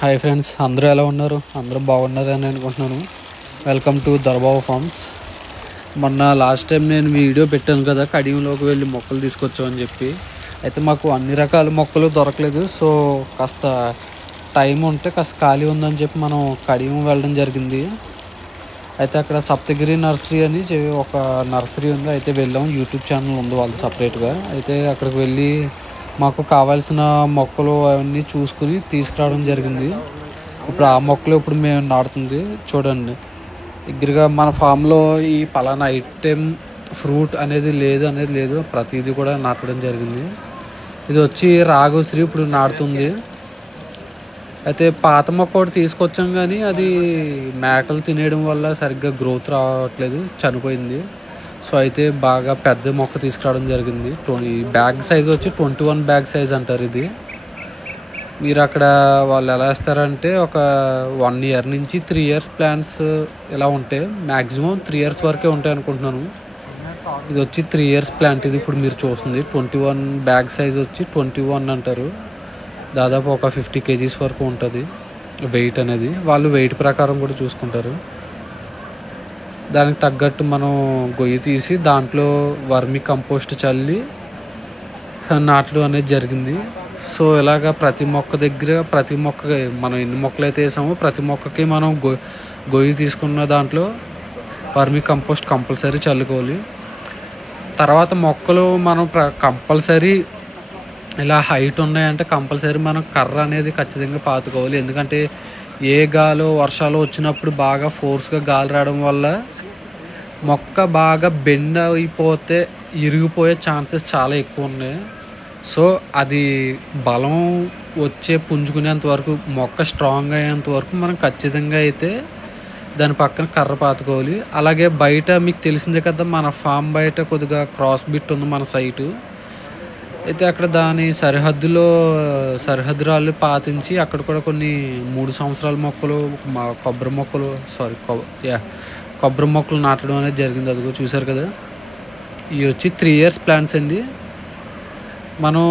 Hi friends, అందరూ ఎలా ఉన్నారు? అందరూ బాగున్నారు అని అనుకుంటున్నాను. Welcome to Darbabu farms. మొన్న లాస్ట్ టైం నేను వీడియో పెట్టాను కదా, కడియంలోకి వెళ్ళి మొక్కలు తీసుకొచ్చామని చెప్పి. అయితే మాకు అన్ని రకాల మొక్కలు దొరకలేదు. సో కాస్త టైం ఉంటే కాస్త ఖాళీ ఉందని చెప్పి మనం కడియం వెళ్ళడం జరిగింది. అయితే అక్కడ సప్తగిరి నర్సరీ అని ఒక నర్సరీ ఉంది. అయితే వెళ్ళాం, యూట్యూబ్ ఛానల్ ఉంది వాళ్ళు సపరేట్గా. అయితే అక్కడికి వెళ్ళి మాకు కావాల్సిన మొక్కలు అవన్నీ చూసుకుని తీసుకురావడం జరిగింది. ఇప్పుడు ఆ మొక్కలు ఇప్పుడు మేము నాటుతుంది చూడండి. దగ్గరగా మన ఫామ్లో ఈ పలానా ఐటెం ఫ్రూట్ అనేది లేదు, ప్రతిదీ కూడా నాటడం జరిగింది. ఇది వచ్చి రాఘవశ్రీ ఇప్పుడు నాటుతుంది. అయితే పాత మొక్క ఒకటి తీసుకొచ్చాం, కానీ అది మేకలు తినేయడం వల్ల సరిగ్గా గ్రోత్ రావట్లేదు, చనిపోయింది. సో అయితే బాగా పెద్ద మొక్క తీసుకురావడం జరిగింది. బ్యాగ్ సైజ్ వచ్చి 21 బ్యాగ్ సైజ్ అంటారు ఇది. మీరు అక్కడ వాళ్ళు ఎలా వేస్తారంటే ఒక 1 ఇయర్ నుంచి 3 ఇయర్స్ ప్లాంట్స్ ఇలా ఉంటాయి. మ్యాక్సిమం 3 ఇయర్స్ వరకే ఉంటాయి అనుకుంటున్నాను. ఇది వచ్చి 3 ఇయర్స్ ప్లాంట్. ఇది ఇప్పుడు మీరు చూస్తుంది 21 బ్యాగ్ సైజ్ వచ్చి 21 అంటారు. దాదాపు ఒక 50 kgs వరకు ఉంటుంది వెయిట్ అనేది. వాళ్ళు వెయిట్ ప్రకారం కూడా చూసుకుంటారు. దానికి తగ్గట్టు మనం గొయ్యి తీసి దాంట్లో వర్మి కంపోస్ట్ చల్లి నాటడం అనేది జరిగింది. సో ఇలాగా ప్రతి మొక్కకి మనం ఎన్ని మొక్కలు అయితే వేసామో ప్రతి మొక్కకి మనం గొయ్యి తీసుకున్న దాంట్లో వర్మి కంపోస్ట్ కంపల్సరీ చల్లుకోవాలి. తర్వాత మొక్కలు మనం కంపల్సరీ ఇలా హైట్ ఉన్నాయంటే కంపల్సరీ మనం కర్ర అనేది ఖచ్చితంగా పాతుకోవాలి. ఎందుకంటే ఏ గాలో వర్షాలు వచ్చినప్పుడు బాగా ఫోర్స్గా గాలి రావడం వల్ల మొక్క బాగా బెండ్ అయిపోతే ఇరిగిపోయే ఛాన్సెస్ చాలా ఎక్కువ ఉన్నాయి. సో అది బలం వచ్చే పుంజుకునేంత వరకు, మొక్క స్ట్రాంగ్ అయ్యేంత వరకు మనం ఖచ్చితంగా అయితే దాని పక్కన కర్ర పాతుకోవాలి. అలాగే బయట మీకు తెలిసిందే కదా, మన ఫామ్ బయట కొద్దిగా క్రాస్ బిట్ ఉంది మన సైటు. అయితే అక్కడ దాని సరిహద్దురాళ్ళు పాతించి అక్కడ కూడా కొన్ని 3 సంవత్సరాల మొక్కలు, కొబ్బరి మొక్కలు నాటడం అనేది జరిగింది. అదిగో చూసారు కదా, ఇవి వచ్చి 3 ఇయర్స్ ప్లాంట్స్ అండి. మనం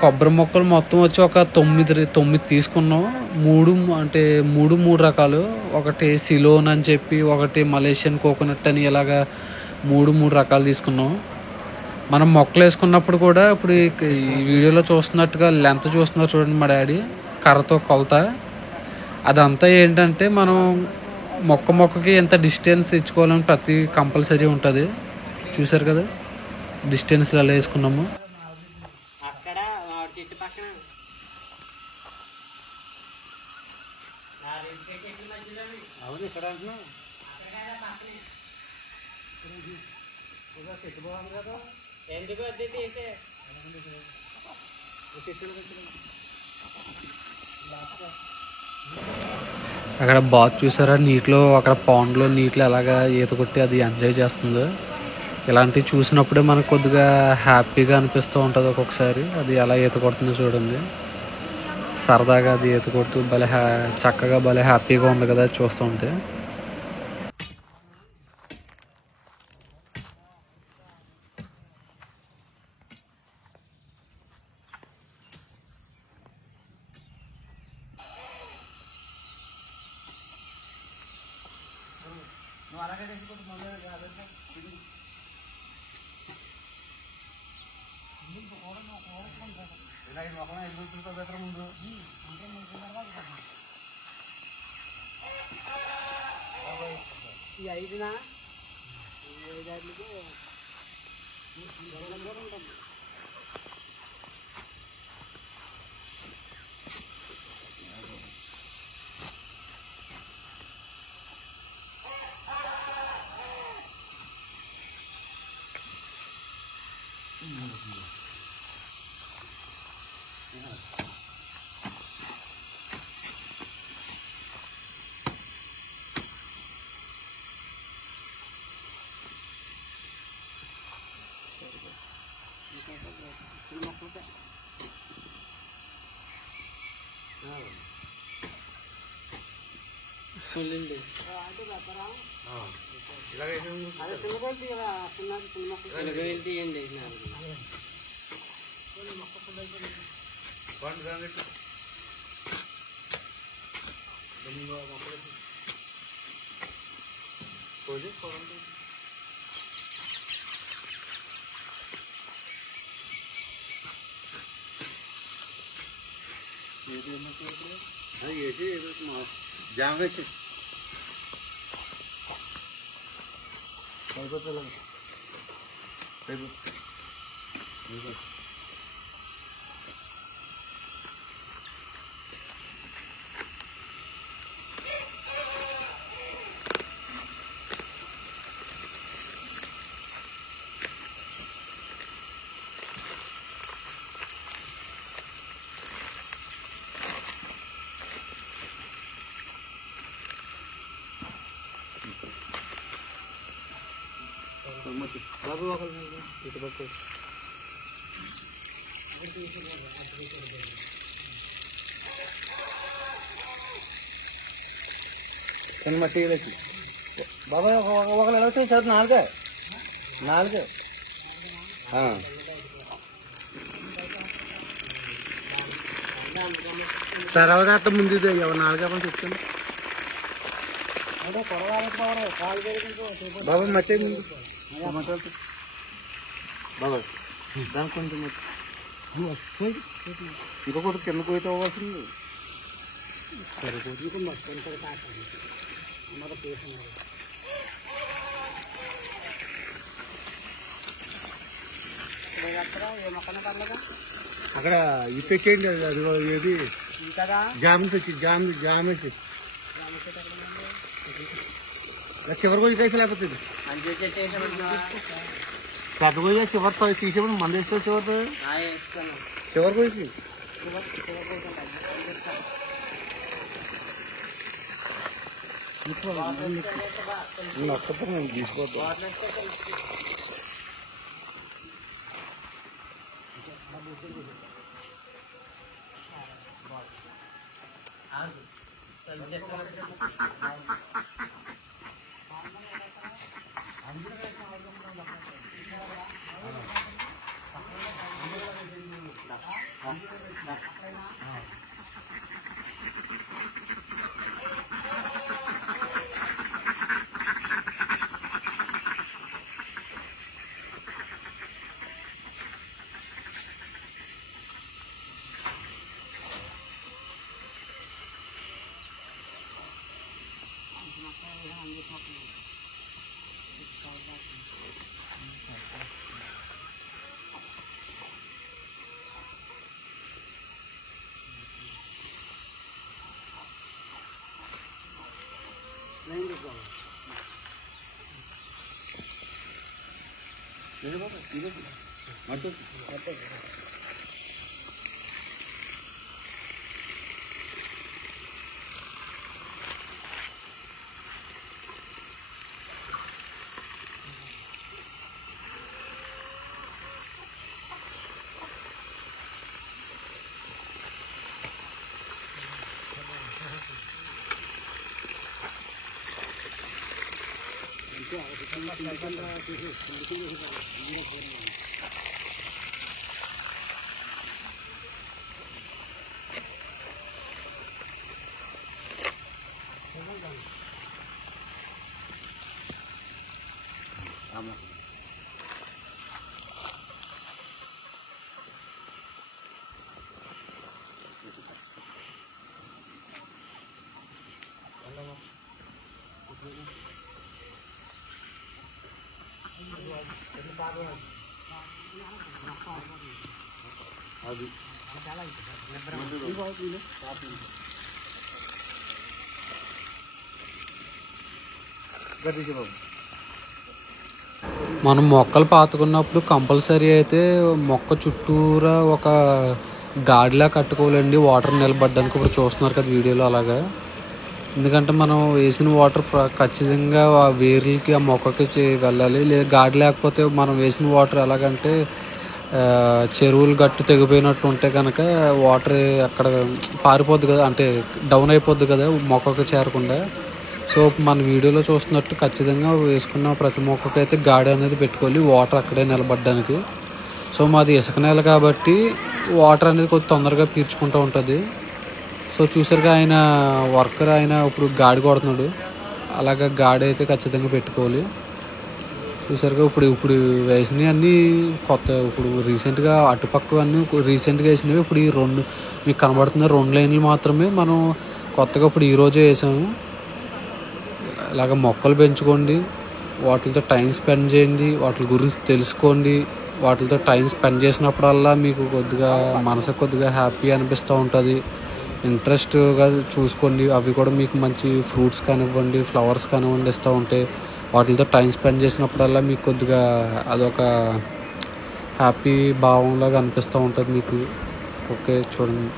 కొబ్బరి మొక్కలు మొత్తం వచ్చి ఒక 9 తీసుకున్నాం. 3 రకాలు. ఒకటి సిలోన్ అని చెప్పి, ఒకటి మలేషియన్ కోకోనట్ అని, ఇలాగా 3 రకాలు తీసుకున్నాం. మనం మొక్కలు వేసుకున్నప్పుడు కూడా ఇప్పుడు ఈ వీడియోలో చూస్తున్నట్టుగా లెంత్ చూస్తున్నారు చూడండి మా డాడీ, కర్రతో కొలత. అదంతా ఏంటంటే మనం మొక్కకి ఎంత డిస్టెన్స్ ఇచ్చుకోవాలని ప్రతి కంపల్సరీ ఉంటుంది. చూసారు కదా డిస్టెన్స్ ఎలా వేసుకున్నాము. అక్కడ బాత్ చూసారా, నీటిలో అక్కడ పాండ్లో నీటిలో ఎలాగా ఈత కొట్టి అది ఎంజాయ్ చేస్తుందో. ఇలాంటివి చూసినప్పుడే మనకు కొద్దిగా హ్యాపీగా అనిపిస్తూ ఉంటుంది ఒక్కొక్కసారి. అది ఎలా ఈత కొడుతుందో చూడండి, సరదాగా అది ఈత కొడుతూ చక్కగా భలే హ్యాపీగా ఉంది కదా చూస్తూ ఉంటే. जाम बाबू मट्टी बाबा सर नाल हाँ తర్వాత ముందు నాలుగు आपण చెప్తాను బాబా మట్టి బాబా దాని కొంచెం ఇంకొకటి కింద పోయితే అవ్వాల్సింది అక్కడ ఇప్పేయండి అది ఏది జామెన్ వచ్చి జామెన్ చివరి రోజు కలిసి లేకపోతే పెద్ద రోజు చివరితో తీసేప్పుడు మంది వేస్తావు చివరి రోజుకి నచ్చకపోతే తీసుకోవద్దు మనం మొక్కలు పాతుకున్నప్పుడు కంపల్సరీ అయితే మొక్క చుట్టూరా ఒక గాడిలా కట్టుకోవాలండి వాటర్ నిలబడడానికి. ఇప్పుడు చూస్తున్నారు కదా వీడియోలో అలాగా. ఎందుకంటే మనం వేసిన వాటర్ ఖచ్చితంగా ఆ వేర్లకి ఆ మొక్కకి వెళ్ళాలి. గాడి లేకపోతే మనం వేసిన వాటర్ ఎలాగంటే చెరువులు గట్టు తెగిపోయినట్టు ఉంటే కనుక వాటర్ అక్కడ పారిపోద్ది కదా, అంటే డౌన్ అయిపోద్ది కదా మొక్కకి చేరకుండా. సో మన వీడియోలో చూస్తున్నట్టు ఖచ్చితంగా వేసుకున్న ప్రతి మొక్కకి అయితే గాడి అనేది పెట్టుకోవాలి వాటర్ అక్కడే నిలబడడానికి. సో మాది ఇసుక నేల కాబట్టి వాటర్ అనేది కొంచెం తొందరగా పీల్చుకుంటూ ఉంటుంది. సో చూసారుగా ఆయన వర్కర్ ఆయన ఇప్పుడు గాడి కొడుతున్నాడు. అలాగా గాడి అయితే ఖచ్చితంగా పెట్టుకోవాలి. చూసారుగా ఇప్పుడు ఇప్పుడు వేసినవి అన్నీ కొత్త, ఇప్పుడు రీసెంట్గా అటుపక్క అన్నీ రీసెంట్గా వేసినవి. ఇప్పుడు ఈ రెండు మీకు కనబడుతున్న 2 లైన్లు మాత్రమే మనం కొత్తగా ఇప్పుడు ఈరోజే వేసాము. ఇలాగ మొక్కలు పెంచుకోండి, వాటితో టైం స్పెండ్ చేయండి, వాటి గురించి తెలుసుకోండి. వాటితో టైం స్పెండ్ చేసినప్పుడల్లా మీకు కొద్దిగా మనసు కొద్దిగా హ్యాపీ అనిపిస్తూ ఉంటుంది. ఇంట్రెస్ట్గా చూసుకోండి. అవి కూడా మీకు మంచి ఫ్రూట్స్ కానివ్వండి, ఫ్లవర్స్ కానివ్వండి ఇస్తూ ఉంటాయి. వాటితో టైం స్పెండ్ చేసినప్పుడల్లా మీకు కొద్దిగా అదొక హ్యాపీ భావంలాగా అనిపిస్తూ ఉంటుంది మీకు. ఓకే చూడండి.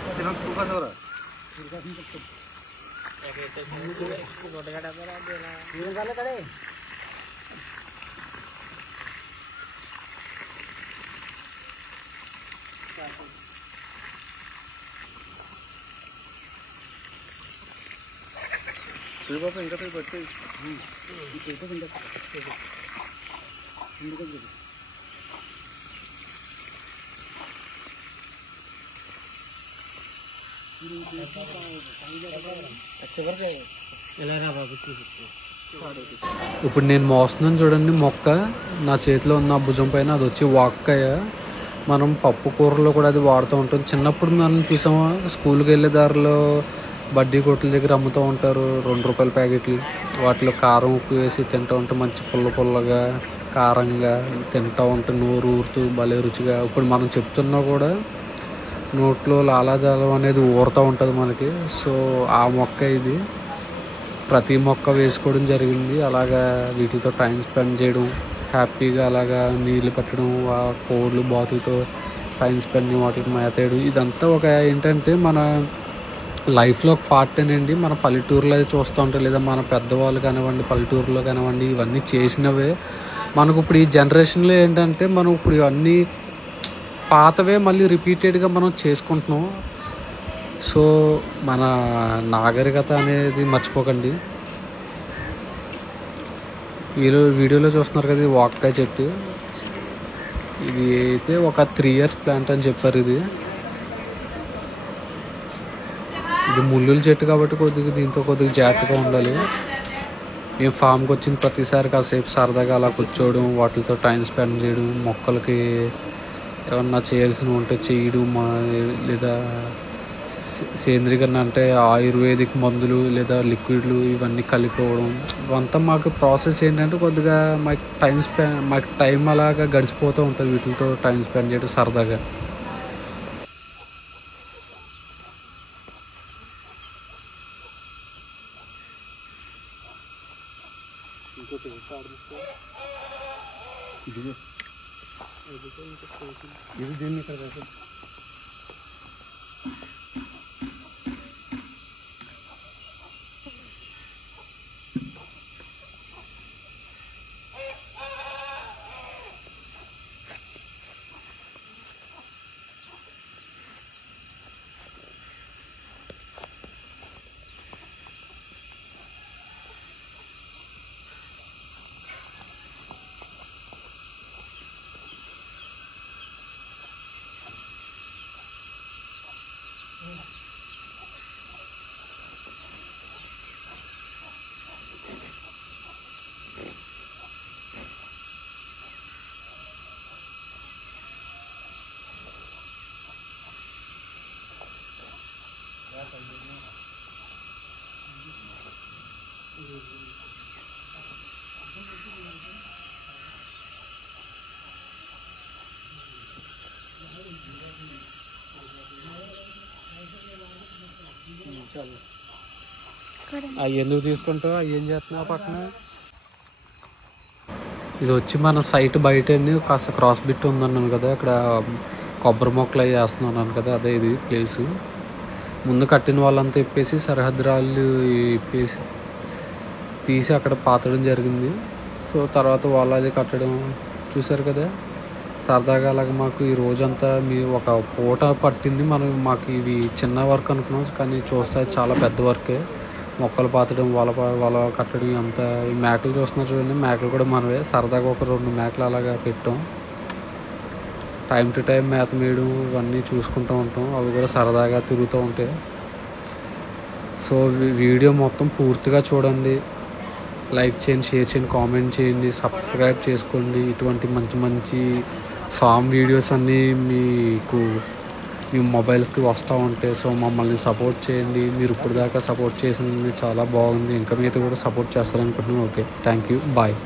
ఇంకా పెట్టి ఇప్పుడు నేను మోస్తున్నాను చూడండి మొక్క, నా చేతిలో ఉన్న భుజం పైన అది వచ్చి వాక్కాయ. మనం పప్పు కూరలో కూడా అది వాడుతూ ఉంటాం. చిన్నప్పుడు మనం చూసాము, స్కూల్కి వెళ్ళే దారిలో బడ్డీ కొట్ల దగ్గర అమ్ముతూ ఉంటారు ₹2 ప్యాకెట్లు. వాటిలో కారం ఉప్పు వేసి తింటూ ఉంటే మంచి పుల్ల పుల్లగా కారంగా తింటూ ఉంటే నోరు ఊరుతూ భలే రుచిగా. ఇప్పుడు మనం చెప్తున్నా కూడా నోట్లో లాలాజలం అనేది ఊరుతూ ఉంటుంది మనకి. సో ఆ మొక్క ఇది. ప్రతి మొక్క వేసుకోవడం జరిగింది. అలాగా వీటితో టైం స్పెండ్ చేయడం, హ్యాపీగా అలాగా నీళ్ళు పెట్టడం, ఆ కోళ్ళు బాతులతో టైం స్పెండ్, వాటికి మేతేయడం, ఇదంతా ఒక ఏంటంటే మన లైఫ్లో ఒక పార్ట్ అండి. మన పల్లెటూరులో చూస్తూ ఉంటాం, లేదా మన పెద్దవాళ్ళు కానివ్వండి పల్లెటూరులో కానివ్వండి, ఇవన్నీ చేసినవే. మనకు ఇప్పుడు ఈ జనరేషన్లో ఏంటంటే మనం ఇప్పుడు ఇవన్నీ పాతవే మళ్ళీ రిపీటెడ్గా మనం చేసుకుంటున్నాం. సో మన నాగరికత అనేది మర్చిపోకండి. వీడియోలో చూస్తున్నారు కదా, వాక్కాయ చెట్టు. ఇది అయితే ఒక 3 years ప్లాంట్ అని చెప్పారు. ఇది ముళ్ళుల చెట్టు కాబట్టి కొద్దిగా దీంతో కొద్దిగా జాగ్రత్తగా ఉండాలి. మేము ఫామ్కి వచ్చిన ప్రతిసారి కాసేపు సరదాగా అలా కూర్చోవడం, వాటితో టైం స్పెండ్ చేయడం, మొక్కలకి ఏమన్నా చేయాల్సినవి ఉంటే చేయడం, లేదా సేంద్రీకరణ అంటే ఆయుర్వేదిక్ మందులు లేదా లిక్విడ్లు ఇవన్నీ కలిపిపోవడం, ఇవంతా మాకు ప్రాసెస్ ఏంటంటే కొద్దిగా మాకు టైం అలాగా గడిచిపోతూ ఉంటుంది. వీటితో టైం స్పెండ్ చేయడం సరదాగా. ఇది దీన్ని ఇక్కడ వేసి అవి ఎందుకు తీసుకుంటావు? అవి ఏం చేస్తున్నావు పక్కన? ఇది వచ్చి మన సైట్ బయట కాస్త క్రాస్ బిట్ ఉందన్నాను కదా, అక్కడ కొబ్బరి మొక్కలు అవి వేస్తున్నాను కదా, అదే ఇది ప్లేసు. ముందు కట్టిన వాళ్ళంతా ఇప్పేసి సరిహద్దురాళ్ళు ఇప్పేసి తీసి అక్కడ పాతడం జరిగింది. సో తర్వాత వాళ్ళు అది కట్టడం చూసారు కదా. సరదాగా అలాగ మాకు ఈ రోజంతా ఒక పూట పట్టింది. మాకు ఇవి చిన్న వర్క్ అనుకున్నాం, కానీ చూస్తే చాలా పెద్ద వర్కే. మొక్కలు పాతడం, వల కట్టడం అంతా. ఈ మేకలు చూస్తున్నారు చూడండి, మేకలు కూడా మనవే. సరదాగా ఒక 2 మేకలు అలాగా పెట్టాం. టైం టు టైం మేత మేయడం ఇవన్నీ చూసుకుంటూ ఉంటాం. అవి కూడా సరదాగా తిరుగుతూ ఉంటాయి. సో వీడియో మొత్తం పూర్తిగా చూడండి, లైక్ చేయండి, షేర్ చేయండి, కామెంట్ చేయండి, సబ్స్క్రైబ్ చేసుకోండి. ఇటువంటి మంచి మంచి ఫామ్ వీడియోస్ అన్నీ మీకు మీ మొబైల్కి వస్తూ ఉంటాయి. సో మమ్మల్ని సపోర్ట్ చేయండి. మీరు ఇప్పుడు దాకా సపోర్ట్ చేసింది చాలా బాగుంది, ఇంకా మీతో కూడా సపోర్ట్ చేస్తారనుకుంటున్నాను. Okay, thank you, bye.